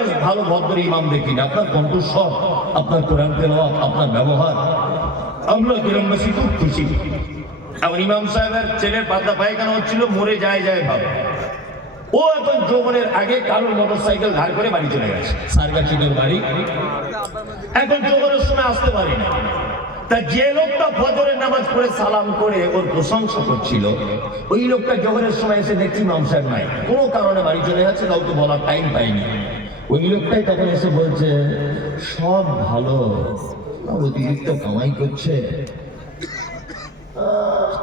এত ভালো ভদ্র ইমাম দেখি না, আপনার কণ্ঠস্বর, আপনার কোরআন তেলাওয়াত, আপনার ব্যবহার, আমরা গ্রামবাসী খুব খুশি। এমন ইমাম সাহেবের ছেলের পাতলা পায়খানা হচ্ছিল, মরে যায় যায় ভাবে। ও এখন যৌবনের আগে কারোর মোটরসাইকেল ধার করে বাড়ি চলে গেছে, সারগাছিদের বাড়ি। এখন যৌবনের সময় আসতে পারে না। তা যে লোকটা ফজরের নামাজ পড়ে সালাম করে ওর প্রশংসা করছিল, ওই লোকটা জোহরের সময় এসে দেখছি ইমাম সাহেব নাই, কোনো কারণে বাড়ি চলে যাচ্ছে, কাউকে বলার টাইম পাইনি। ওই লোকটাই তখন এসে বলছে সব ভালো, অতিরিক্ত কামাই করছে,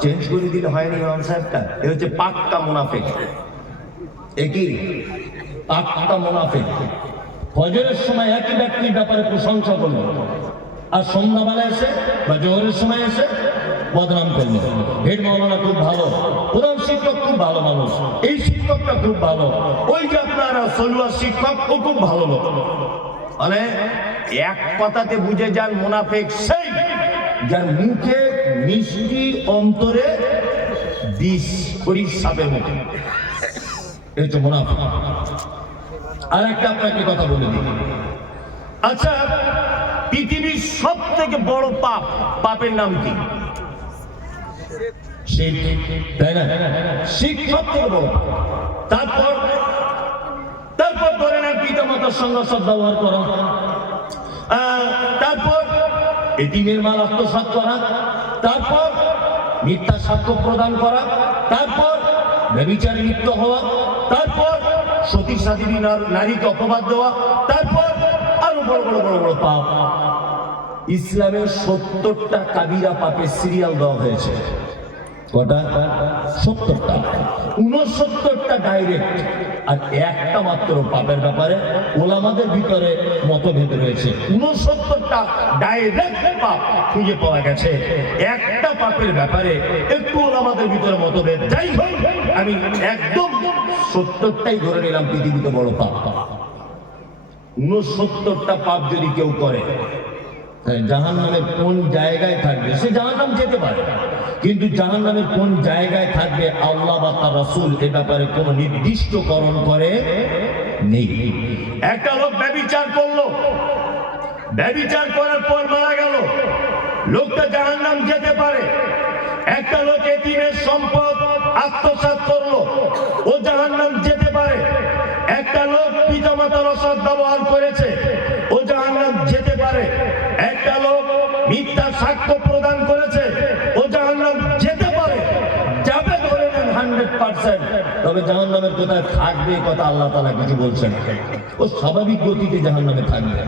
চেঞ্জ করে দিলে হয়নি ইমাম সাহেবটা। এ হচ্ছে পাক্কা মুনাফিক। একই পাক্কা মুনাফিক। ফজরের সময় একই ব্যক্তির ব্যাপারে প্রশংসা করলো, আর সন্ধ্যাবেলা এসে বা জোহরের সময় এসে বদনাম করলো। হেড মাওলানা খুব ভালো, প্রধান শিক্ষক খুব ভালো মানুষ, এই শিক্ষকটা খুব ভালো, ওই যে আপনারা সলুয়া শিক্ষক ও খুব ভালো লোক। মানে এক কথাতে বুঝে যান মুনাফিক সেই যার মুখে মিষ্টি, অন্তরে বিষ, খরির সাপের মতো। এই হচ্ছে মুনাফিক। আর একটা আপনাকে কথা বলে দিই। আচ্ছা, পৃথিবীর সব থেকে বড় পাপ, পাপের নাম কি? শিরক, তাই না? শিরক সব থেকে বড়। তারপর ধরে নেন পিতা মাতার সঙ্গে সদ্ব্যবহার করা, তারপর এতিমের মাল আত্মসাৎ করা, তারপর মিথ্যা সাক্ষ্য প্রদান করা, তারপর ব্যভিচারে লিপ্ত হওয়া, তারপর সতী সাধ্বী নারীকে অপবাদ দেওয়া, তারপর আরো বড় বড় বড় বড় পাপ। ইসলামের 70টা কাবিরা পাপের সিরিয়াল দেওয়া হয়েছে। কটা? 70টা। 69টা ডাইরেক্ট, আর একটা মাত্র পাপের ব্যাপারে ওলামাদের ভিতরে মতভেদ রয়েছে। 69টা ডাইরেক্ট পাপ খুঁজে পাওয়া গেছে, একটা পাপের ব্যাপারে একটু ওলামাদের ভিতরে মতভেদ। যাই হোক, আমি একদম 70টাই ধরে নিলাম পৃথিবীতে বড় পাপ। 69টা পাপ যদি কেউ করে, জাহান্নামের কোন জায়গায় থাকবে? সে জাহান্নাম যেতে পারে, কিন্তু জাহান্নামের কোন জায়গায় থাকবে আল্লাহ বা তার রাসূল এ ব্যাপারে কোনো নির্দিষ্টকরণ করে নেই। একটা লোক ব্যভিচার করলো, ব্যভিচার করার পর মারা গেল, লোকটা জাহান্নাম যেতে পারে। একটা লোক এতিমের সম্পদ আত্মসাৎ করলো, ও জাহান্নাম যেতে পারে। একটা লোক পিতামাতার অসৎ ব্যবহার করেছে, ও জাহান্নাম যেতে পারে। একটা লোক মিথ্যা সাক্ষ্য প্রদান করেছে, ও জাহান্নাম যেতে পারে। যাবে ধরে নেন 100%, তবে জাহান্নামের কোথায় থাকবে কথা আল্লাহ তাআলা কিছু বলছেন। ও স্বাভাবিক গতিতে জাহান্নামে থাকবে।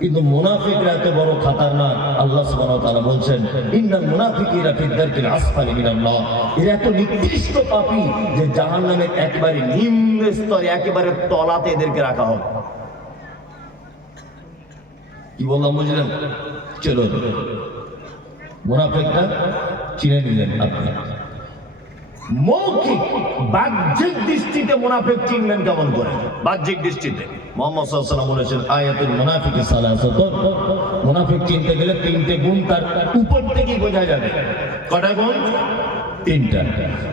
কিন্তু মুনাফিকরা এত বড় খাতারনাক, আল্লাহ সুবহানাহু ওয়া তাআলা বলছেন ইন্নাল মুনাফিকিনা ফি দারকিল আসফালি মিনান নার। এরা এত নিকৃষ্ট পাপী যে জাহান্নামের একেবারে নিম্ন স্তরে, একেবারে তলাতে এদেরকে রাখা হবে। কি বললাম বুঝলেন? চলো, মুনাফিকটা চিনে নিলেন আপনি। মৌখিক বাহ্যিক দৃষ্টিতে মুনাফিক চিনবেন কেমন করে? বাহ্যিক দৃষ্টিতে মুহাম্মদ সাল্লাল্লাহু আলাইহি ওয়াসাল্লাম বলেছেন আয়াতুল মুনাফিকি সালাসাতুন। মুনাফিক চিনতে গেলে 3টে গুণ তার উপর থেকেই বোঝা যাবে। কটা গুণ? 3টা।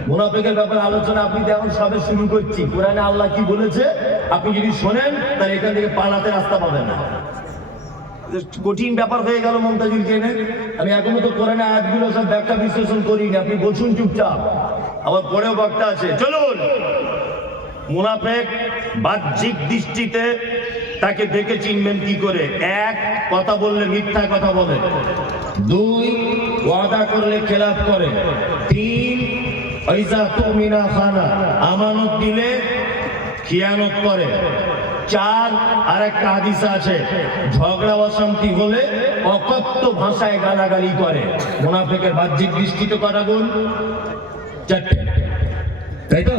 মুনাফিকের ব্যাপারে আলোচনা আপনি এখন সবে শুরু করছি। কোরআনে আল্লাহ কি বলেছে আপনি যদি শোনেন, তাহলে এখান থেকে পালাতে রাস্তা পাবেন না। কঠিন ব্যাপার হয়ে গেল মমতাজুল কেনে। আমি এখনো তো কোরআনে আয়াতগুলো সব ব্যাখ্যা বিশ্লেষণ করিনি, আপনি বসুন চুপচাপ, আমার পরেও বক্তা আছে। চলুন, মুনাফিক বাহ্যিক দৃষ্টিতে তাকে দেখে চিনবেন কি করে? 1, কথা বললে মিথ্যা কথা বলে। 2, ওয়াদা করলে খেলাফ করে। 3, ইযা তুমিনা খানা, আমানত দিলে খিয়ানত করে। 4, আর একটা হাদিস আছে, ঝগড়া অশান্তি হলে অকথ্য ভাষায় গালাগালি করে। মুনাফিকের বাহ্যিক দৃষ্টিতে কটা গুণ? 4টে, তাই তো?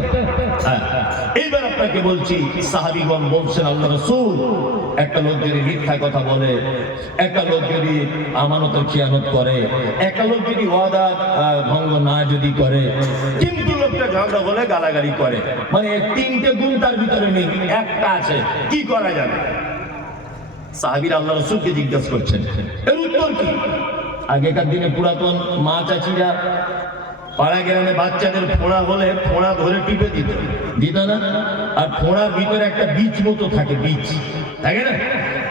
এইবার আপনাকে বলছি, সাহাবীগণ বলছেন আল্লাহ রাসূল, একটা লোক যদি মিথ্যা কথা বলে, একটা লোক যদি আমানতের খিয়ানত করে, একটা লোক যদি ওয়াদা ভঙ্গ না যদি করে, কিন্তু লোকটা ঝগড়া হলে গালাগালি করে, মানে 3টে গুণ তার ভিতরে নেই, একটা আছে, কি করা যাবে? সাহাবীরা আল্লাহ রাসূলকে জিজ্ঞাসা করছেন, এর উত্তর কি? আগেকার দিনে পুরাতন মা চাচিরা পাড়া গ্রামে বাচ্চাদের ফোঁড়া হলে ফোঁড়া ধরে টিপে দিত না? আর ফোঁড়ার ভিতরে একটা বীজ মতো থাকে, বীজ থাকে না?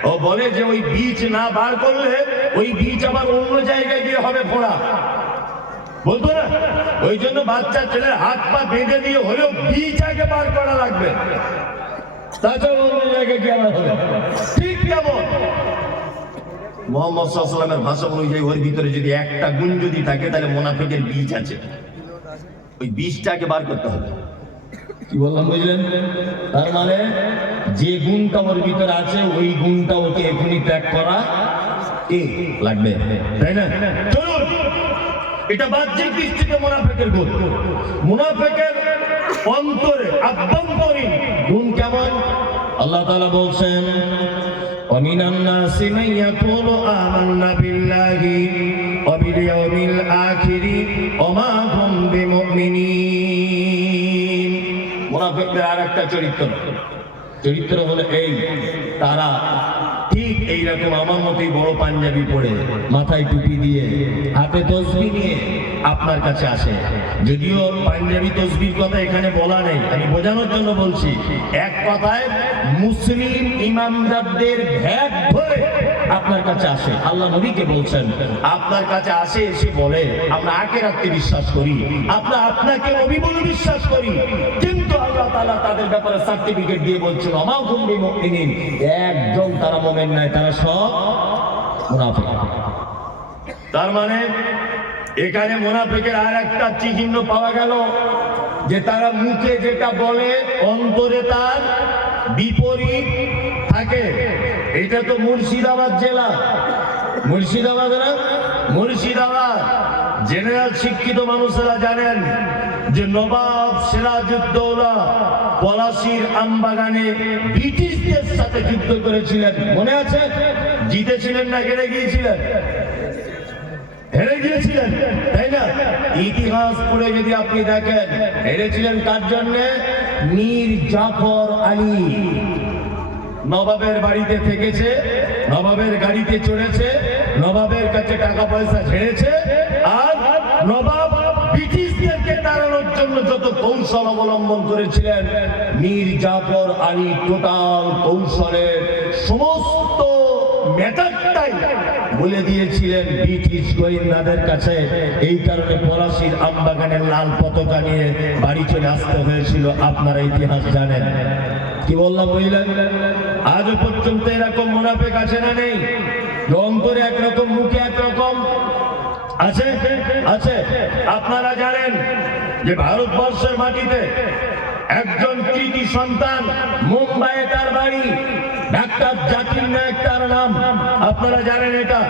ও বলে যে ওই বীজ না বার করলে ওই বীজ আবার অন্য জায়গায় গিয়ে হবে ফোঁড়া, বলতো না? ওই জন্য বাচ্চা ছেলের হাত পা বেঁধে দিয়ে হলেও বীজ আগে বার করা লাগবে, তাছাড়া অন্য জায়গায় গিয়ে আবার হবে। ঠিক কেমন মুহাম্মদ সাল্লাল্লাহু আলাইহি ওয়াসাল্লামের ভাষা অনুযায়ী ওর ভিতরে যদি একটা গুণ যদি থাকে তাহলে মুনাফিকের বীজ আছে, ওই বীজটাকে বার করতে হবে। কি বললাম বুঝলেন? তার মানে যে গুণটা ওর ভিতরে আছে ওই গুণটা ওকে এখনই ত্যাগ করা কি লাগবে, তাই না? চলুন, এটা বাহ্যিক দৃষ্টিতে মুনাফিকের গুণ। মুনাফিকের অন্তরে আভ্যন্তরীণ গুণ কেমন? আল্লাহ তাআলা বলছেন وَمِنَ النَّاسِ مَن يَقُولُ آمَنَّا بِاللَّهِ وَبِالْيَوْمِ الْآخِرِ وَمَا هُمْ بِمُؤْمِنِينَ। মুনাফিকদের আরেকটা চরিত্র হলো এই, তারা ঠিক এইরকম আমার মতোই বড় পাঞ্জাবি পরে, মাথায় টুপি দিয়ে, হাতে তসবিহ নিয়ে আপনার কাছে আসে। যদিও পাঞ্জাবি তসবির কথা এখানে বলা নেই, আমি বোঝানোর জন্য বলছি। এক কথায় মুসলিম ইমামদারদের ভ্যাট ধরে আপনার কাছে আসে। আল্লাহ নবীকে বলছেন আপনার কাছে আসে, এসে বলে আমরা আখিরাতে বিশ্বাস করি, আমরা আপনাকে নবী বলে বিশ্বাস করি, কিন্তু আল্লাহ তাআলা তাদের ব্যাপারে সার্টিফিকেট দিয়ে বলছেন ওমা হুম বিমুমিনিন, একজন তারা মুমিন নয়, তারা সব মুনাফিক। তার মানে এখানে মুনাফিকের আর একটা চিহ্ন পাওয়া গেল যে তারা মুখে যেটা বলে অন্তরে তার বিপরীত থাকে। এটা তো মুর্শিদাবাদ জেলা, মুর্শিদাবাদ না, মুর্শিদাবাদ জেনারেল শিক্ষিত মানুষেরা জানেন যে নবাব সিরাজউদ্দৌলা পলাশীর আমবাগানে ব্রিটিশদের সাথে যুদ্ধ করেছিলেন, মনে আছে? জিতেছিলেন না হেরে গিয়েছিলেন? হেরে গিয়েছিলেন, তাই না? ইতিহাস পড়ে যদি আপনি দেখেন হেরেছিলেন কার জন্যে? মীর জাফর আলী। নবাবের বাড়িতে থেকেছে, নবাবের গাড়িতে চড়েছে, নবাবের কাছে টাকা পয়সা ঝেড়েছে, আর নবাব ব্রিটিশদেরকে তাড়ানোর জন্য যত কৌশল অবলম্বন করেছিলেন মীর জাফর আলী টোটাল কৌশলের সমস্ত ম্যাটারটাই বলে দিয়েছিলেন ব্রিটিশ গোয়েন্দাদের কাছে। এই কারণে পলাশীর আমবাগানের লাল পতাকা নিয়ে বাড়ি চলে আসতে হয়েছিল, আপনারা ইতিহাস জানেন। কি বললাম বুঝলেন? আজও পর্যন্ত এরকম মুনাফিক আছে না নেই? অন্তরে একরকম, মুখে একরকম আছে, আছে। আপনারা জানেন যে ভারতবর্ষের মাটিতে একজন কৃতি সন্তান, মুম্বাইয়ে তার বাড়ি, ডাক্তার জাকির নায়েক তার নাম, আপনারা জানেন এটা?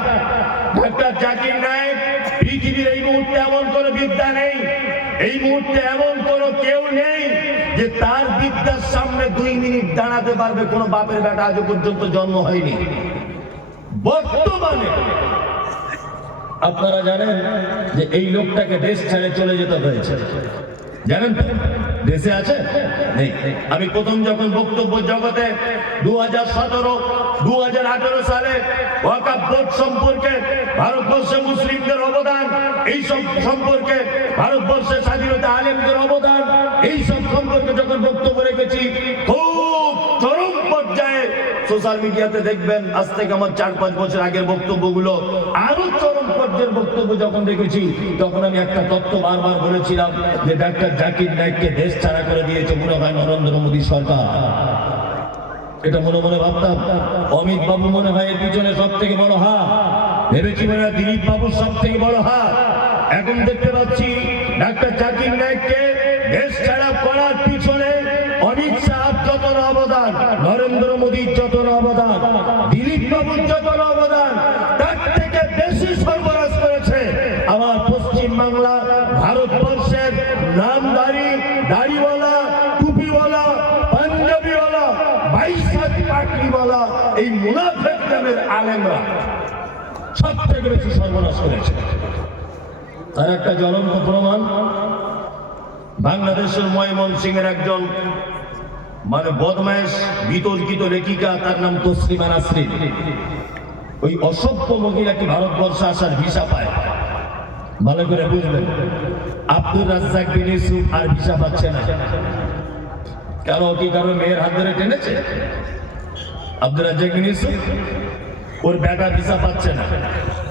ডাক্তার জাকির নায়েক, পৃথিবীর এই মুহূর্তে এমন কোনো বিদ্যা নেই, এই মুহূর্তে এমন কোনো কেউ নেই যে তার বিদ্যার সামনে 2 মিনিট দাঁড়াতে পারবে। কোনো বাপের বেটা আজ পর্যন্ত জন্ম হয়নি। বর্তমানে আপনারা জানেন যে এই লোকটাকে দেশ ছেড়ে চলে যেতে হয়েছে, জানেন তো? দেশে আছে নেই। আমি প্রথম যখন বক্তব্য জগতে 2017, 2018 সালে ওয়াকফ বোর্ড সম্পর্কে, ভারতবর্ষে মুসলিমদের অবদান, এই সব সম্পর্কে, ভারতবর্ষের স্বাধীনতা আলেমদের অবদান, এই সব সম্পর্কে যখন বক্তব্য রেখেছি, খুব চরম পর্যায়ে সোশ্যাল মিডিয়াতে দেখবেন আজ থেকে আমার 4-5 বছর আগের বক্তব্যগুলো, আরো চরম পর্যায়ের বক্তব্য যখন দেখেছি, তখন আমি একটা তথ্য বারবার বলেছিলাম যে ডাক্তার জাকির নায়েককে দেশ ছাড়া করে দিয়েছে মনে হয় নরেন্দ্র মোদী সরকার। এটা মনে মনে ভাবতাম অমিত বাবু মনে হয় এর পিছনে সব থেকে বড় হাত, ভেবেছি মনে হয় দিলীপ বাবুর সব থেকে বড় হাত। এখন দেখতে পাচ্ছি ডাক্তার জাকির নায়েককে দেশ ছাড়া করার পিছনে অমিত শাহর যত অবদান, নরেন্দ্র মোদীর যত অবদান, দিলীপ বাবুর যত অবদান, তার থেকে বেশি সরবরাহ করেছে আমার পশ্চিমবাংলা, ভারতবর্ষের নামদারি, দাড়িওয়ালা, টুপিওয়ালা, পাঞ্জাবিওয়ালা, 22 পাগড়িওয়ালা এই মুনাফিক নামের আলেমরা সব থেকে বেশি সর্বনাশ করেছে। তার একটা জ্বলন্ত প্রমাণ বাংলাদেশের ময়মনসিংহের একজন মানে বদমাইশ বিতর্কিত লেখিকা, তার নাম তসলিমা নাসরিন। ওই অসভ্য মহিলাটি ভারতবর্ষে আসার ভিসা পায়, ভালো করে বুঝবেন। আব্দুর রাজ্জাক বিন ইউসুফ আর ভিসা পাচ্ছে না, কেন কি কারো মেয়ের হাত ধরে টেনেছে? আব্দুর রাজ্জাক বিন ইউসুফ ওর বেটা ভিসা পাচ্ছে না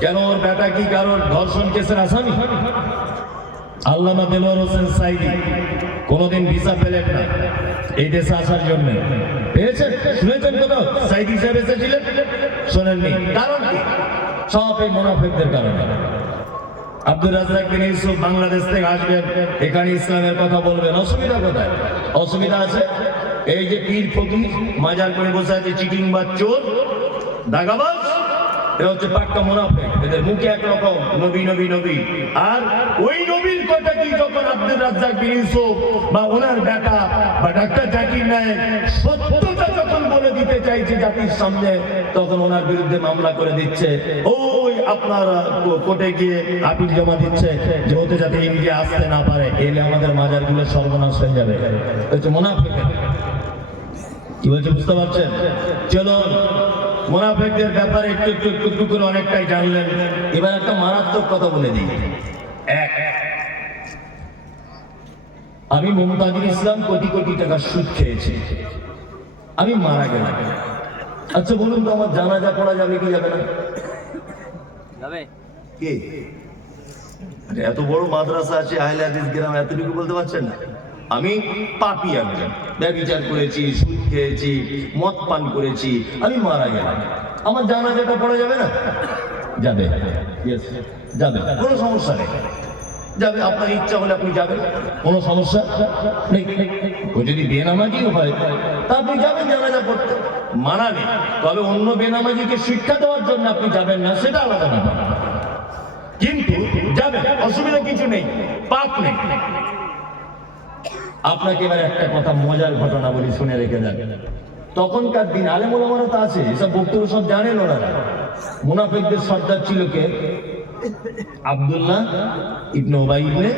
কেন? ওর বেটা কি কারোর ধর্ষণ কেসের আসামি? আল্লামা দেলোয়ার হোসেন সাইদি কোনোদিন ভিসা পেলেন না এই দেশে আসার জন্য। পেয়েছেন? শুনেছেন কোথাও সাইদি সাহেব এসেছিলেন? শোনেননি। কারণ কি? সব এই মুনাফিকদের কারণে। আব্দুর রাজ্জাক বিন ইউসুফ বাংলাদেশ থেকে আসবেন, এখানে ইসলামের কথা বলবেন, অসুবিধা কোথায়? অসুবিধা আছে এই যে পীর ফকির মাজার করে বসে আছে, চিটিং বা চোর দাগাবাজ, এরা হচ্ছে পাক্কা মুনাফিক। এদের মুখে একরকম নবী নবী নবী, আর ওই নবীর কথা কি যখন আব্দুর রাজ্জাক বিন ইউসুফ বা ওনার বেটা বা ডাক্তার জাকির নায়েক সত্যটা যখন বলে দিতে চাইছে জাতির সামনে, তখন ওনার বিরুদ্ধে মামলা করে দিচ্ছে। ওই আপনার কোর্টে গিয়ে আপিল জমা দিচ্ছে যে হতে যাতে ইন্ডিয়া আসতে না পারে, এলে আমাদের মাজারগুলো সর্বনাশ হয়ে যাবে। হচ্ছে মুনাফিক। কি বলছে বুঝতে পারছেন? চলো মুনাফিকদের ব্যাপারে একটু একটু একটু একটু করে অনেকটাই জানলেন। এবার একটা মারাত্মক কথা বলে দিই। এক, আমি মুমতাজুল ইসলাম কোটি কোটি টাকা সুদ খেয়েছি, আমি মারা গেলাম। আচ্ছা বলুন তো আমার জানাজা পড়া যাবে কি যাবে না? যাবে। কে? এত বড় মাদ্রাসা আছে আহলে হাদিস গ্রাম, এতটুকু বলতে পারছেন না? আমি পাপী একজন, ব্যভিচার করেছি, সুদ খেয়েছি, মদ পান করেছি, আমি মারা গেলাম, আমার জানাজাটা পড়া যাবে না? যাবে। যাবে, কোনো সমস্যা নেই, যাবে। আপনার ইচ্ছা হলে আপনি যাবেন, কোনো সমস্যা নেই। ও যদি বেনামাজিও হয় তা আপনি যাবেন জানাজা পড়তে, মানা নেই। তবে অন্য বেনামাজিকে শিক্ষা দেওয়ার জন্য আপনি যাবেন না, সেটা আলাদা ব্যাপার, কিন্তু যাবেন, অসুবিধা কিছু নেই, পাপ নেই। আপনাকে এবার একটা কথা, মজার ঘটনা বলি, শুনে রেখে যাবেন। তখনকার দিন আলেম ওলামারা তো আছে, এসব বক্তব্য সব জানেন ওনারা। মুনাফিকদের সর্দার ছিল কে? আব্দুল্লাহ ইবনে উবাই ইবনে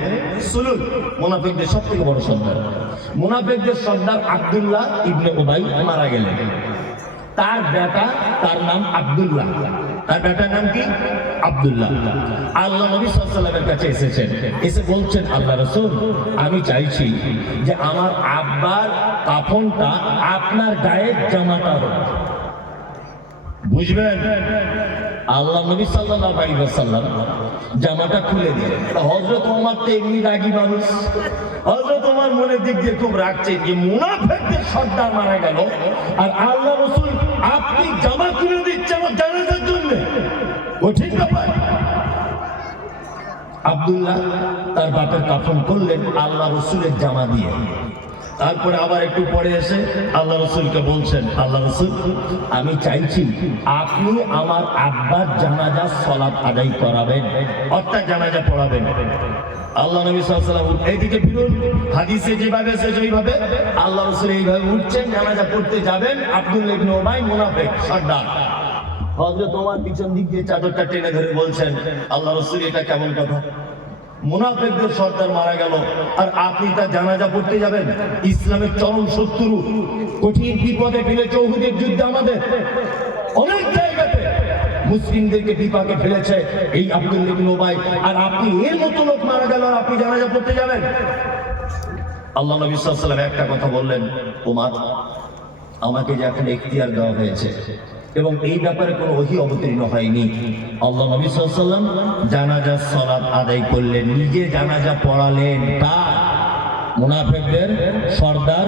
সুলুল, মুনাফিকদের সবথেকে বড় সর্দার। মুনাফিকদের সর্দার আব্দুল্লাহ ইবনে উবাই মারা গেলেন। তার বেটা, তার নাম আব্দুল্লাহ, তার বেটার নাম কি? আব্দুল্লাহ। আল্লাহ নবী সাল্লাল্লাহু আলাইহি ওয়াসাল্লামের কাছে এসেছেন, এসে বলছেন, আল্লাহ রাসূল, আমি চাইছি যে আমার আব্বার কাফনটা আপনার গায়ের জামাটা হোক। বুঝবেন? আল্লাহ নবী সাল্লাল্লাহু আলাইহি ওয়াসাল্লাম জামাটা খুলে দিলেন। হযরত ওমর তো এমনি রাগী মানুষ, হযরত ওমর মনের দিক দিয়ে খুব রাগছে যে মুনাফিকদের সর্দার মারা গেল, আর আল্লাহ রাসূল আপনি জামা খুলে দিচ্ছেন আমার জানাজার জন্য, কঠিন ব্যাপার। আব্দুল্লাহ তার বাপের কাফন করলেন আল্লাহ রাসূলের জামা দিয়ে। তারপরে আবার একটু পরে এসে আল্লাহ রাসূলকে বলছেন, আল্লাহ রাসূল, আমি চাইছি আপনি আমার আব্বার জানাজার সালাত আদায় করাবেন, অর্থাৎ জানাজা পড়াবেন। আল্লাহ নবী সাল্লাল্লাহু আলাইহি ওয়াসাল্লাম এইদিকে ফিরুন, হাদিসে যেভাবে এসেছে ওইভাবে আল্লাহ রাসূল এইভাবে উঠছেন, জানাজা পড়তে যাবেন। আব্দুল্লাহ ইবনে উবাই মুনাফিক সর্দার, হযরত ওমর পিছন দিক দিয়ে চাদরটা টেনে ধরে বলছেন, আল্লাহ রাসূল এটা কেমন কথা? মুনাফিকদের সর্দার মারা গেল আর আপনি তার জানাজা পড়তে যাবেন? ইসলামের চরম শত্রু, কঠিন বিপদে ফেলেছে উহুদের যুদ্ধে আমাদের অনেক জায়গাতে মুসলিমদেরকে বিপাকে ফেলেছে এই আব্দুল্লাহ ইবনে উবাই, আর আপনি এর মতো লোক মারা গেল আর আপনি জানাজা পড়তে যাবেন? আল্লাহ নবী সাল্লাল্লাহু আলাইহি ওয়াসাল্লাম একটা কথা বললেন, ওমর, আমাকে যে এখন এখতিয়ার দেওয়া হয়েছে এবং এই ব্যাপারে কোনো ওহী অবতীর্ণ হয়নি, আল্লাহ নবী সাল্লাল্লাহু আলাইহি ওয়াসাল্লাম জানাজার সালাত আদায় করলেন, নিজে জানাজা পড়ালেন। তার মুনাফিকদের সর্দার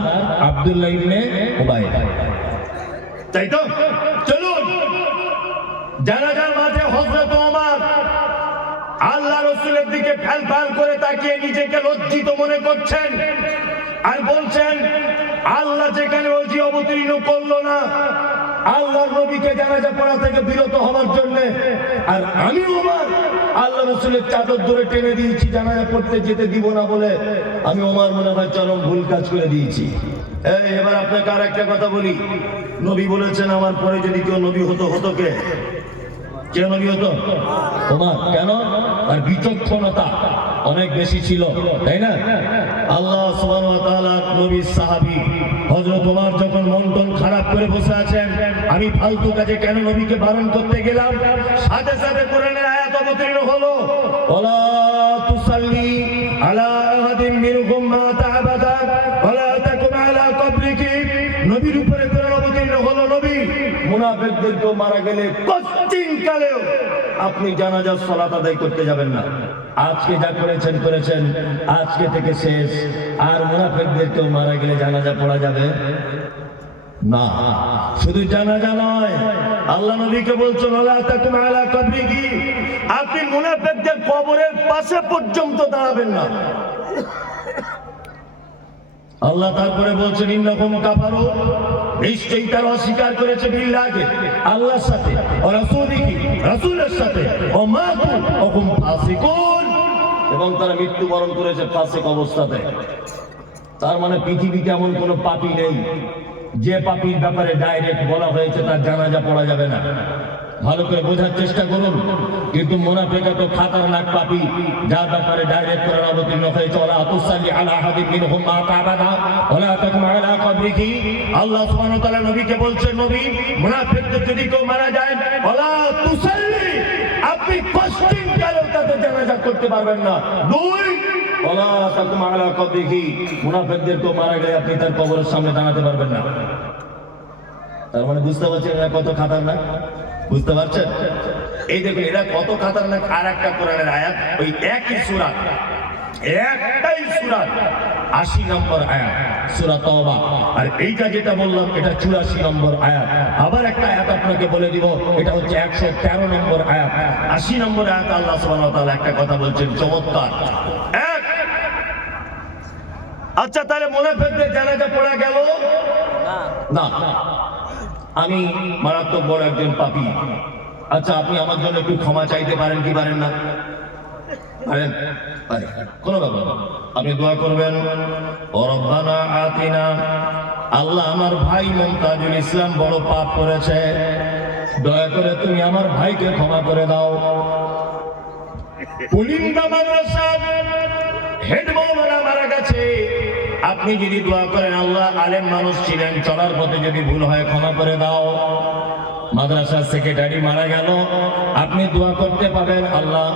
আব্দুল্লাহ ইবনে উবাই, তাই তো? চলুন জানাজার মাঠে হযরত ওমর আল্লাহ রাসূলের দিকে ফ্যাল ফ্যাল করে তাকিয়ে নিজেকে লজ্জিত মনে করছেন আর বলছেন, আল্লাহ যেখানে ওহী অবতীর্ণ করলো না আল্লাহর নবীকে জানাজা পড়া থেকে বিরত হওয়ার জন্য, আর আমি ওমর আল্লাহ রাসূলের চাদর ধরে টেনে দিয়েছি জানাজা পড়তে যেতে দিব না বলে, আমি ওমর মনে হয় চরম ভুল কাজ করে দিয়েছি। এবার আপনাকে আর একটা কথা বলি, নবী বলেছেন আমার পরে যদি কেউ নবী হতো, হতো কে? কে নবী হতো? ওমর। কেন? আর বিচক্ষণতা অনেক বেশি ছিল, তাই না? আল্লাহ সুবহানাহু ওয়া তাআলা নবীর সাহাবী হযরত ওমর যখন মন টন খারাপ করে বসে আছেন, আমি ফালতু কাজে কেন নবীকে বারণ করতে গেলাম, সাথে সাথে কোরআনের আয়াত অবতীর্ণ হলো, ওয়ালা তুসাল্লি আলা আহাদিন মিনহুম মাতা আবাদা ওয়ালা তাকুম আলা কবরি মুনাফিকদেরকেও মারা গেলে কঠিন কালেও আপনি জানাজার সালাত আদায় করতে যাবেন না। আজকে যা করেছেন করেছেন, আজকে থেকে শেষ। আর মুনাফিকদেরকেও মারা গেলে জানাজা পড়া যাবে না। শুধু জানাজা নয়, আল্লাহ নবীকে বলছেন ওয়ালা তাকুম আলা কবরিহি, আপনি মুনাফিকদের কবরের পাশে পর্যন্ত দাঁড়াবেন না। আল্লাহ তারপরে বলছেন ইন্নাকুম কাফারু, নিশ্চয়ই তারা অস্বীকার করেছে বিল্লাহি, আল্লাহর সাথে, ও রাসূলিহি, রাসূলের সাথে, ও মাতু ও হুম ফাসিকুন, এবং তারা মৃত্যুবরণ করেছে ফাসিক অবস্থাতে। তার মানে পৃথিবীতে এমন কোনো পাপী নেই যে পাপীর ব্যাপারে ডাইরেক্ট বলা হয়েছে তার জানাজা পড়া যাবে না। ভালো করে বোঝার চেষ্টা করুন। কিন্তু মুনাফিক তো খাতারনাক পাপী, যার ব্যাপারে ডাইরেক্ট কোরআন অবতীর্ণ হয়েছে ওয়ালা তুসাল্লি আলা আহাদিন মিনহুম মাতা আবাদা ওয়ালা তাকুম আলা কবরিহি। আল্লাহ সুবহানাহু ওয়া তাআলা নবীকে বলছেন, নবী মুনাফিকদের যদি কেউ মারা যায় ওয়ালা তুসাল্লি, আপনি কষ্টিন কালেও তাদের জানাজা করতে পারবেন না। দুই, ওয়ালা তাকুম আলা কবরিহি, মুনাফিকদের কেউ মারা গেলে আপনি তার কবরের সামনে দাঁড়াতে পারবেন না। তার মানে বুঝতে পারছেন এরা কত খাতারনাক? বুঝতে পারছেন? এই দেখুন এরা কত খাতারনাক। আর একটা কোরআনের আয়াত, ওই একই সূরা, একটাই সূরা, 80 নম্বর আয়াত, সূরা তাওবা। আর এইটা যেটা বললাম এটা 84 নম্বর আয়াত। আবার একটা আয়াত আপনাকে বলে দিব, এটা হচ্ছে 113 নম্বর আয়াত। 80 নম্বর আয়াত আল্লাহ সুবহানাহু ওয়া তাআলা একটা কথা বলছেন চমৎকার। এক, আচ্ছা তাহলে মুনাফিকদের জানাজা পড়া গেল না। আমি মারাত্মক বড় একজন পাপী, আচ্ছা আপনি আমার জন্য একটু ক্ষমা চাইতে পারেন কি পারেন না? পারেন? কোনো ব্যাপার না। আপনি দোয়া করবেন, ও রব্বানা আতিনা, আল্লাহ আমার ভাই মুমতাজুল ইসলাম বড় পাপ করেছে, দয়া করে তুমি আমার ভাইকে ক্ষমা করে দাও। পুলিন্দা মাদ্রাসার হেড মাওলানা মারা গেছে, আপনি যদি দোয়া করেন আল্লাহ আলেম মানুষ ছিলেন, চলার পথে যদি ভুল হয় ক্ষমা করে দাও। মাদ্রাসার সেক্রেটারি মারা গেল, আপনি দোয়া করতে পারেন আল্লাহ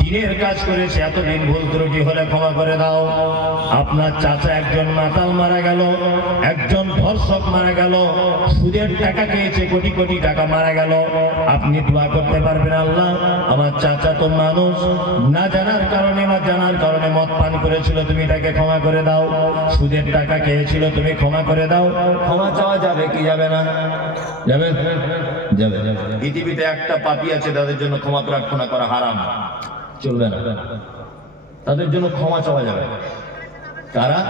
দিনের কাজ করেছে, এতদিন ভুল ত্রুটি হলে ক্ষমা করে দাও। আপনার চাচা একজন মাতাল মারা গেল, একজন ধর্ষক মারা গেল, সুদের টাকা খেয়েছে, কোটি কোটি টাকা মারা গেল, আপনি দোয়া করতে পারবেন আল্লাহ আমার চাচা তো মানুষ, না জানার কারণে বা জানার কারণে মদ পান করেছিল, তুমি তাকে ক্ষমা করে দাও। সুদের টাকা খেয়েছিল, তুমি ক্ষমা করে দাও। ক্ষমা চাওয়া যাবে কি যাবে না? যাবে, যাবে। পৃথিবীতে একটা পাপী আছে তাদের জন্য ক্ষমা প্রার্থনা করা হারাম, চলবে না, তাদের জন্য ক্ষমা চাওয়া যাবে। কারা?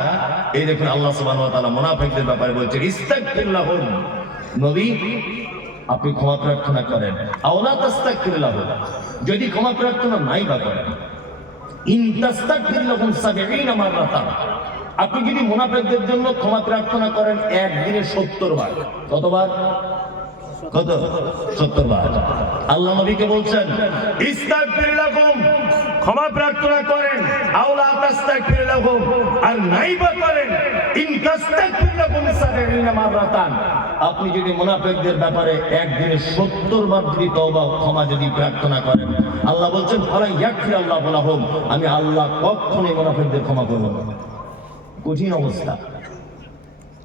এই দেখুন আল্লাহ সুবহানাহু ওয়া তাআলা মুনাফিকদের ব্যাপারে বলছেন ইস্তাগফির লাহুম, নবী আপনি ক্ষমা প্রার্থনা করেন। আওলা তাস্তাগফির লাহুম, যদি ক্ষমা প্রার্থনা নাই বা করেন, ইন তাস্তাগফির লাহুম 70 মাররাতান, আপনি যদি মুনাফিকদের জন্য ক্ষমা প্রার্থনা করেন একদিনে 70 বার। কতবার? কত? 70 বার। আল্লাহ নবীকে বলছেন ইস্তাগফির লাহুম, ক্ষমা প্রার্থনা করেন, আওলা তাস্তাগফির লাহুম, আর নাইবা করেন ইন তাস্তাগফির লাহুম 70 মাররাতান, আপনি যদি মুনাফিকদের ব্যাপারে একদিনে 70 বার যদি তওবা ক্ষমা যদি প্রার্থনা করেন, আল্লাহ বলছেন ফালা ইয়াগফির আল্লাহু লাহুম, আমি আল্লাহ কখনোই মুনাফিকদের ক্ষমা করব না। কঠিন অবস্থা।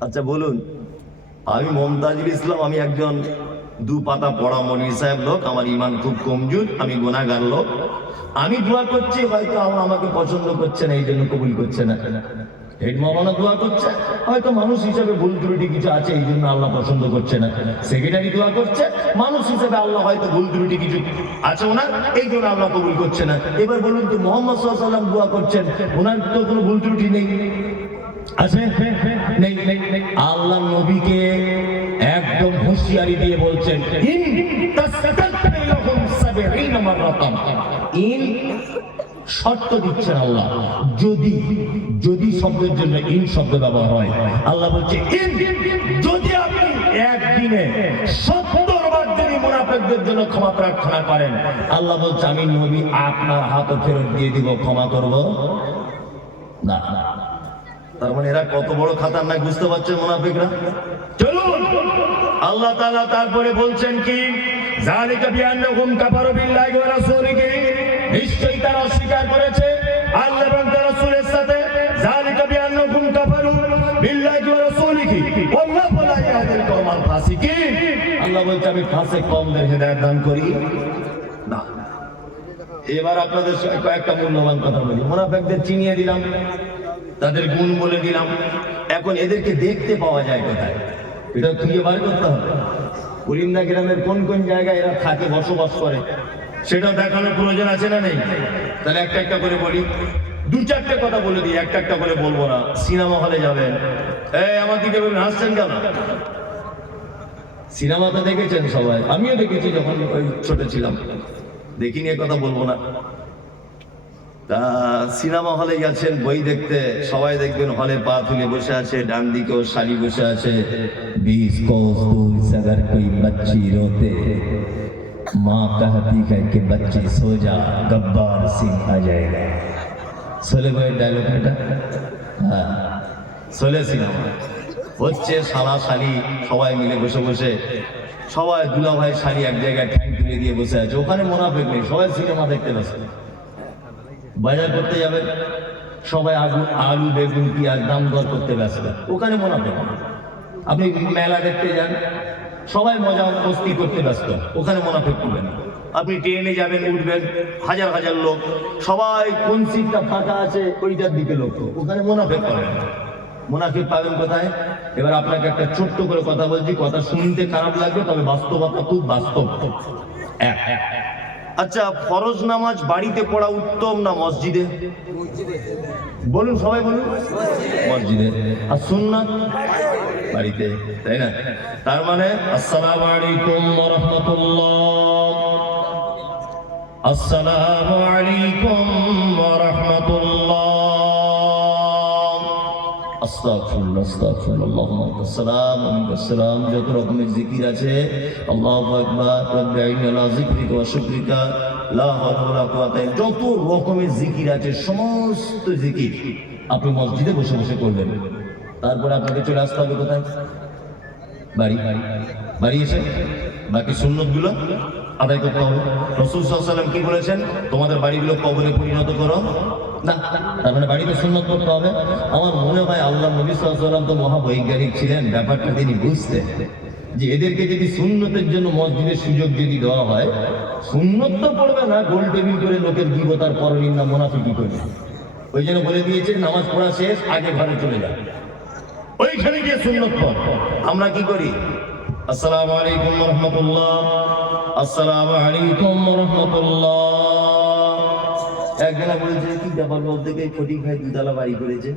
আচ্ছা বলুন, আমি মুমতাজুল ইসলাম, আমি একজন দু পাতা পড়া মনির সাহেব লোক, আমার ইমান খুব কমজোর, আমি গুনাহগার লোক, আমি দোয়া করছি, হয়তো আল্লাহ আমাকে পছন্দ করছে না, এই জন্য কবুল করছে না। হেড মাওলানা দোয়া করছে, হয়তো মানুষ হিসেবে ভুল ত্রুটি কিছু আছে, এই জন্য আল্লাহ পছন্দ করছে না। সেক্রেটারি দোয়া করছে, মানুষ হিসেবে আল্লাহ হয়তো ভুল ত্রুটি কিছু আছে ওনার, এই জন্য আল্লাহ কবুল করছে না। এবার বলুন তো মুহাম্মদ সাল্লাল্লাহু আলাইহি ওয়াসাল্লাম দোয়া করছেন, ওনার তো কোনো ভুল ত্রুটি নেই, আছে? নেই। আল্লাহ নবীকে একদম হুঁশিয়ারি দিয়ে বলছেন ইন তাস্তাগফির লাহুম 70 মাররাতান, ইন শর্ত দিচ্ছেন আল্লাহ, যদি শব্দের জন্য ইন শব্দ ব্যবহার হয়, আল্লাহ বলছে ইন, যদি আপনি একদিনে 70 বার যদি মুনাফিকদের জন্য ক্ষমা প্রার্থনা করেন, আল্লাহ বলছে আমি নবী আপনার হাত ফেরত দিয়ে দিব, ক্ষমা করব না। তার মানে এরা কত বড় খাতারনাক, বুঝতে পারছেন মুনাফিকরা? চলুন আল্লাহ তাআলা তারপরে বলছেন কি, যালিকা বিআন্নাহুম কাফারু বিল্লাহি ওয়া রাসূলিহি, নিশ্চয়ই তারা অস্বীকার করেছে আল্লাহ এবং তার রাসূলের সাথে। যালিকা বিআন্নাহুম কাফারু বিল্লাহি ওয়া রাসূলিহি ওয়াল্লাহু লা ইয়াহদিল কওমাল ফাসিকিন, আল্লাহ আল্লাহ বলছে আমি ফাঁসে কমদের হেদায়েত দান করি না। এবার আপনাদের সঙ্গে কয়েকটা মূল্যবান কথা বলি। মুনাফিকদের চিনিয়ে দিলাম, তাদের গুণ বলে দিলাম। এখন এদেরকে দেখতে পাওয়া যায় কোথায়, এটা খুঁজে বার করতে হবে। কুলিন্দা গ্রামের কোন কোন জায়গায় এরা থাকে, বসবাস করে, সেটাও দেখানোর প্রয়োজন আছে না নেই? তাহলে একটা একটা করে বলি, দু চারটে কথা বলে দিই, একটা একটা করে বলবো না। সিনেমা হলে যাবেন, আমার দিকে বলবেন হাসছেন কেন? সিনেমা তো দেখেছেন সবাই, আমিও দেখেছি যখন ওই ছোট ছিলাম, দেখি নিয়ে কথা বলবো না। তা সিনেমা হলে গেছেন বই দেখতে, সবাই দেখবেন হলে পা তুলে বসে আছে, ডান দিকেও শাড়ি বসে আছে। 20 कोस दूर से अगर कोई बच्ची रोते माँ कहती है कि बच्ची सो जा गब्बार सिंह आ जाएगा। सोले भाई डायलॉग এটা হ্যাঁ, সোলে সিনেমা হচ্ছে, শালা শালি সবাই মিলে বসে বসে, সবাই দুলা ভাই শালি এক জায়গায় ঠ্যাং তুলে দিয়ে বসে আছে, ওখানে মুনাফিক নেই, সবাই সিনেমা দেখতে ব্যস্ত। বাজার করতে যাবেন, সবাই আলু বেগুন পেঁয়াজ দাম দর করতে ব্যস্ত, ওখানে মুনাফিক। আপনি মেলা দেখতে যান, সবাই মজা মস্তি করতে ব্যস্ত, ওখানে মুনাফিক করবেন। আপনি ট্রেনে যাবেন, উঠবেন, হাজার হাজার লোক, সবাই কোন সিটটা ফাঁকা আছে ওইটার দিকে লক্ষ্য, ওখানে মুনাফিক করেন। মুনাফিক পাবেন কোথায়? এবার আপনাকে একটা ছোট্ট করে কথা বলছি, কথা শুনতে খারাপ লাগবে, তবে বাস্তবতা খুব বাস্তব। আচ্ছা, ফরজ নামাজ বাড়িতে পড়া উত্তম না মসজিদে? বলুন, সবাই বলুন। মসজিদে। আর সুন্নাত বাড়িতে, তাই না? তার মানে আসসালামু আলাইকুম ওয়া রাহমাতুল্লাহ, আসসালামু আলাইকুম ওয়া রাহমাতুল্লাহ, আস্তাগফিরুল্লাহ, আস্তাগফিরুল্লাহ, আল্লাহুম্মা আসসালাম ওয়া আসসালাম। যত রকমের জিকির আছে, আল্লাহু আকবার, রব্বি আইনি আলা যিকরিকা ওয়া শুকরিকা, লা হাওলা ওয়া লা কুওয়াতা, যত রকমের জিকির আছে সমস্ত জিকির আপনি মসজিদে বসে বসে করবেন। তারপরে আপনাকে চলে আসতে হবে কোথায়? বাড়ি। বাড়ি এসে বাকি সুন্নতগুলো আদায় করতে হবে। রাসূল সাল্লাল্লাহু আলাইহি ওয়াসাল্লাম কি বলেছেন? তোমাদের বাড়িগুলো কবরে পরিণত করো না, তার মানে বাড়িতে সুন্নত করতে হবে। আমার মনে হয় আল্লাহ নবী সাল্লাল্লাহু আলাইহি ওয়াসাল্লাম তো মহাবৈজ্ঞানিক ছিলেন, ব্যাপারটা তিনি বুঝতেন যে এদেরকে যদি সুন্নতের জন্য মসজিদের সুযোগ যদি দেওয়া হয়, সুন্নত তো পড়বে না, গোল টেবিল করে লোকের গীবত আর পরনিন্দা মুনাফিকি করবে। ওই জন্য বলে দিয়েছে নামাজ পড়া শেষ, আগে ঘরে চলে যাবে, ওইখানে গিয়ে সুন্নত পড়। আমরা কি করি? আসসালামু আলাইকুম ওয়া রাহমাতুল্লাহ, আসসালামু আলাইকুম ওয়া রাহমাতুল্লাহ। একজনা বলেছে কি ব্যাপার, বলতে গিয়ে ফটিক ভাই দুতলা বাড়ি করেছে,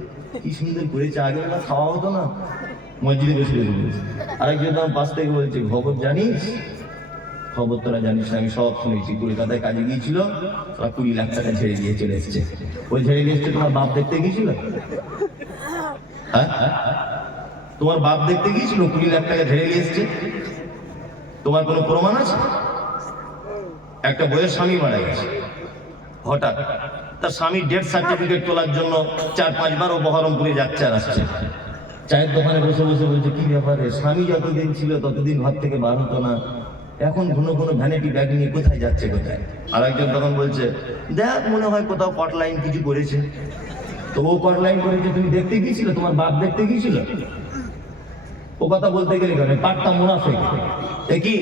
কি সুন্দর করেছে, আগে না খাওয়া হতো না, মসজিদে বসে বসে বলেছে। আরেকজন আমার পাশ থেকে বলছে খবর জানিস? খবর তোরা জানিস না, আমি সব শুনেছি। কলকাতায় কাজে গিয়েছিল, তারা 20 লাখ টাকা ছেড়ে দিয়ে চলে এসছে। ওই ছেড়ে দিয়ে এসছে, তোমার বাপ দেখতে গিয়েছিল? হ্যাঁ, তোমার বাপ দেখতে গিয়েছিল, 20 লাখ টাকা ছেড়ে দিয়ে এসছে? তোমার কোনো প্রমাণ আছে? একটা বইয়ের স্বামী মারা গেছে, হঠাৎ তার স্বামীর ডেথ সার্টিফিকেট তোলার জন্য 4-5 বার ও বহরমপুরে যাচ্ছে আর আসছে। চায়ের দোকানে বসে বসে বলছে কি ব্যাপারে, স্বামী যতদিন ছিল ততদিন ঘর থেকে বার হতো না, এখন ঘন ঘন ভ্যানিটি ব্যাগ নিয়ে কোথায় যাচ্ছে কোথায়। আর একজন তখন বলছে দেখ মনে হয় কোথাও কট লাইন কিছু করেছে। তো ও কট লাইন করেছে, তুমি দেখতে গিয়েছিল? তোমার বাপ দেখতে গিয়েছিল? ও কথা বলতে গেলে কেন, পাক্কা মুনাফিক। কি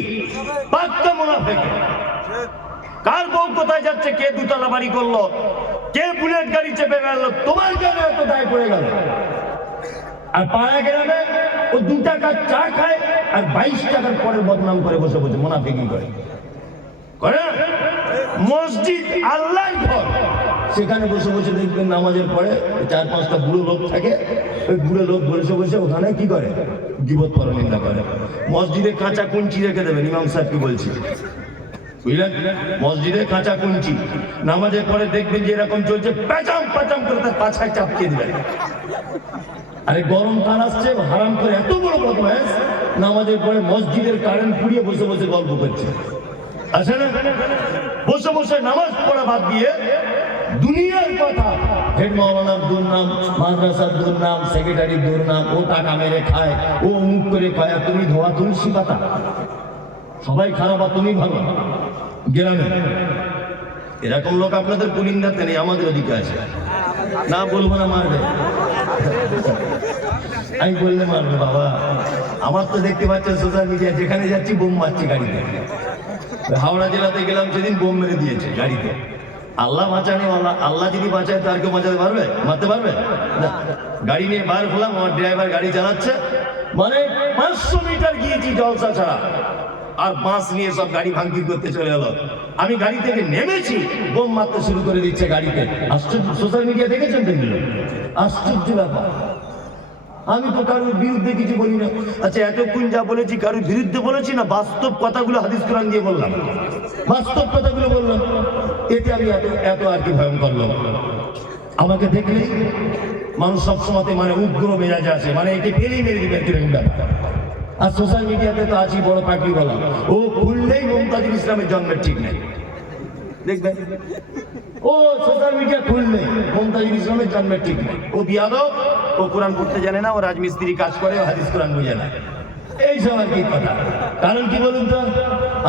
পাক্কা মুনাফিক? কার বউ কোথায় যাচ্ছে, কে দুতলা বাড়ি করলো, কে বুলেট গাড়ি চেপে গেল, তোমার কেন এত দায় পড়ে গেল? আর পাড়া গ্রামে ও 2 টাকা চা খায় আর 22 টাকার পরে বদনাম করে বসে বসে মুনাফিকি করে। মসজিদ আল্লাহর ঘর, সেখানে বসে বসে দেখবেন নামাজের পরে 4-5টা বুড়ো লোক থাকে, ওই বুড়ো লোক বসে বসে ওখানে কি করে, গীবত পরনিন্দা করে। মসজিদে কাঁচা কুঞ্চি রেখে দেবেন, ইমাম সাহেব কি বলছি বুঝলেন? মসজিদে কাঁচা কুঞ্চি, নামাজের পরে দেখবেন যে এরকম চলছে, প্যাচাম প্যাচাম করে তার পাছায় চাপকিয়ে দিবেন। আরে গরম কান আসছে, হারাম করে এত বড় বদমাশ, নামাজের পরে মসজিদের কারেন্ট পুড়িয়ে বসে বসে গল্প করছে। আসে না? বসে বসে নামাজ পড়া বাদ দিয়ে দুনিয়ার কথা, হেড মাওলানার দুর্নাম, মাদ্রাসার দুর্নাম, সেক্রেটারির দুর্নাম, ও টাকা মেরে খায়, ও মুখ করে খায়, তুমি ধোয়া তুলসী পাতা, সবাই খারাপ আর তুমি ভালো। গ্রামে এরকম লোক আপনাদের পুলিন্দাতে নেই, আমাদের ওদিকে আছে, না বলবো না মারবে। আমি বললাম আর বাবা আমার তো দেখতে পাচ্ছেন সোশ্যাল মিডিয়া যেখানে যাচ্ছি বোম মারছি গাড়িতে। হাওড়া জেলাতে গেলাম সেদিন বোম মেরে দিয়েছে গাড়িতে। আল্লাহ বাঁচানে আল্লাহ যদি বাঁচায় তার কেউ বাঁচাতে পারবে, মারতে পারবে না। গাড়ি নিয়ে বার হলাম, আমার ড্রাইভার গাড়ি চালাচ্ছে, মানে 500 মিটার গিয়েছি জলসা ছাড়া, আর বাঁশ নিয়ে সব গাড়ি ভাঙচুর করতে চলে গেল। আমি গাড়ি থেকে নেমেছি, বোম মারতে শুরু করে দিচ্ছে গাড়িতে। আশ্চর্য, সোশ্যাল মিডিয়া দেখেছেন তো এগুলো? আশ্চর্য ব্যাপার। আমি তো কারোর বিরুদ্ধে কিছু বলি না। আচ্ছা, এতক্ষণ যা বলেছি কারোর বিরুদ্ধে বলেছি না? বাস্তব কথাগুলো হাদিস কোরআন দিয়ে বললাম, বাস্তব কথাগুলো বললাম। এতে আমি এত আর কি ভয়ঙ্কর লোক। আমাকে দেখলেই মানুষ সবসময় মানে উগ্র মেজাজে আসে, মানে একে ফেলেই মেরে দিবে এরকম ব্যাপার। আর সোশ্যাল মিডিয়াতে তো আছি বড় পাখি বলা, ও খুললেই মমতাজুল ইসলামের জন্মের ঠিক নেই, দেখবেন। ও সোশ্যাল মিডিয়া খুললে মমতাজুল ইসলামের জন্মের ঠিক নেই, ও বিয়াদব, ও কোরআন পড়তে জানে না, ও রাজমিস্ত্রি কাজ করে, ও হাদিস কোরআন বুঝে না, এইসব আর কি কথা। কারণ কি বলুন তো,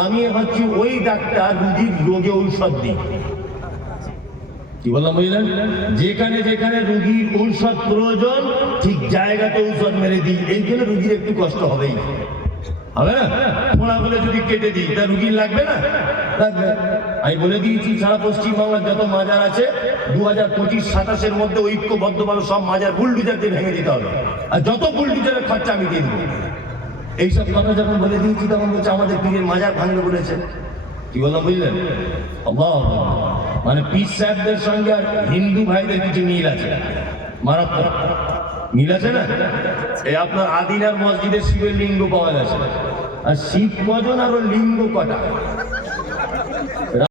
আমি হচ্ছি ওই ডাক্তার রুগীর রোগে ঔষধ দিই। কি বললাম বুঝলেন? যেখানে যেখানে রুগীর ঔষধ প্রয়োজন ঠিক জায়গাতে ঔষধ মেরে দিই, এই জন্য রুগীর একটু কষ্ট হবেই, হবে না? ফোড়া বলে যদি কেটে দিই তা রুগীর লাগবে না? লাগবে। আমি বলে দিয়েছি সারা পশ্চিমবাংলার যত মাজার আছে 2025-27 মধ্যে ঐক্যবদ্ধভাবে সব মাজার বুলডুজার দিয়ে ভেঙে দিতে হবে, আর যত বুলডুজারের খরচা আমি দিয়ে দেবো। এইসব কথা যখন বলে দিয়েছি তখন বলছে আমাদের পীরের মাজার ভাঙবে বলেছে। কি বললাম বুঝলেন? আল্লাহু আকবার। মানে পীর সাহেবদের সঙ্গে আর হিন্দু ভাইদের কিছু মিল আছে, মারাত্মক মিল আছে না? এই আপনার আদিনার মসজিদে শিবের লিঙ্গ পাওয়া গেছে, আর শিব কজন আর ওর লিঙ্গ কটা?